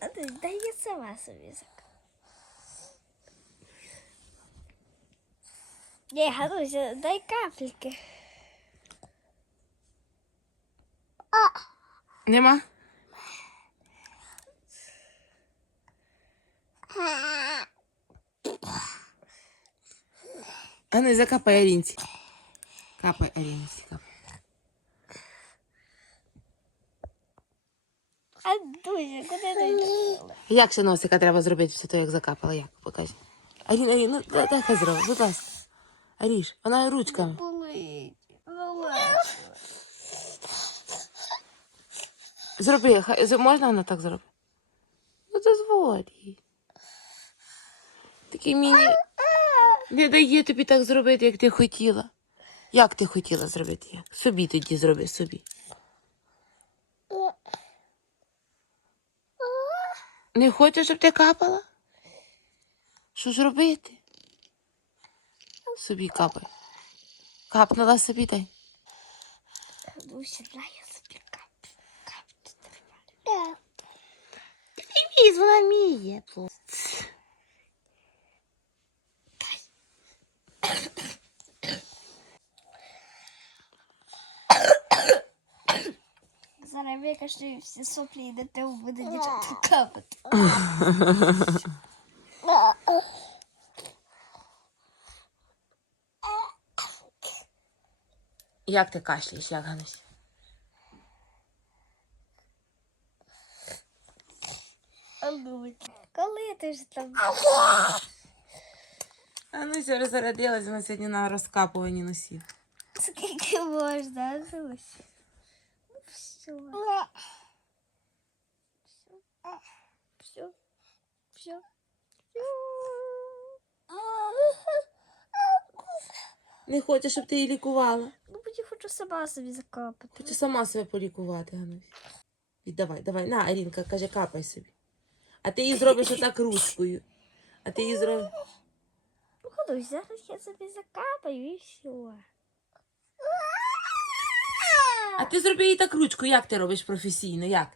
А ти дай я сама собі закапаю. Ні, Гануся, дай капельки. Нема? А не закапай Арінці. Капай капай. А Дуся, куди ти діла? Як ще носика треба зробити все то, як закапала? Як? Покажи. Арін, Арін, ну дай, дай хай зробить, будь ласка. Аріш, вона ручками. Болить. Болить. Зроби, хай, з- можна вона так зробити? Ну, дозволь їй. Такий міні. Не дає тобі так зробити, як ти хотіла. Як ти хотіла зробити? Як? Собі тоді зроби, собі. Не хочеш, щоб ти капала? Що ж робити? Собі капай. Капнула собі дай. Дуся, дай я собі кап. Капти тримаю. Привіт, вона вміє. Зараз викашлюю всі соплі і дитину буде дівчатка капати. Як ти кашляєш, як Ганусь? Ну, коли ти ж там? Ануся розродилась, вона сьогодні на розкапуванні носів. Скільки можна, Дусь? Ну все. Все. Все. Не хоче, щоб ти її лікувала. Ну, бо я хочу сама собі закапати. Хочу сама себе полікувати, Ганусь. І давай, давай, на, Арінка, каже, капай собі. А ти її зробиш отак ручкою. А ти її зробиш. Ну, ходусь, зараз я собі закапаю і все. А ти зроби їй так ручку, як ти робиш професійно, як?